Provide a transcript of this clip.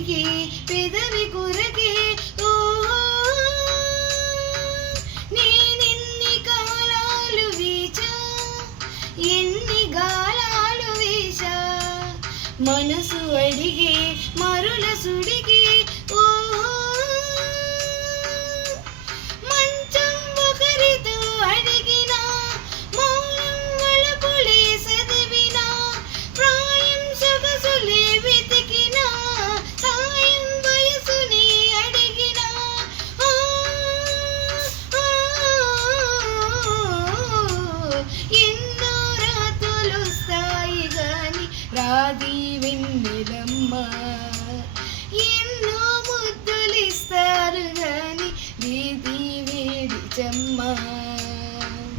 అడిగి పెదవి కొరకే ఓ నేనెన్ని కాలాలు వీచా ఎన్ని గాలాలు వీచా మనసు అడిగే మరుల సుడిగి ఓ మంచం ఒకరితో అడిగిన మౌనం వలపులే చదివిన ప్రాయం సొగసులే వెతికిన సాయం వయసుని అడిగిన ఆ, ఆ, ఎన్నో రాతులు స్థాయి గాని రాది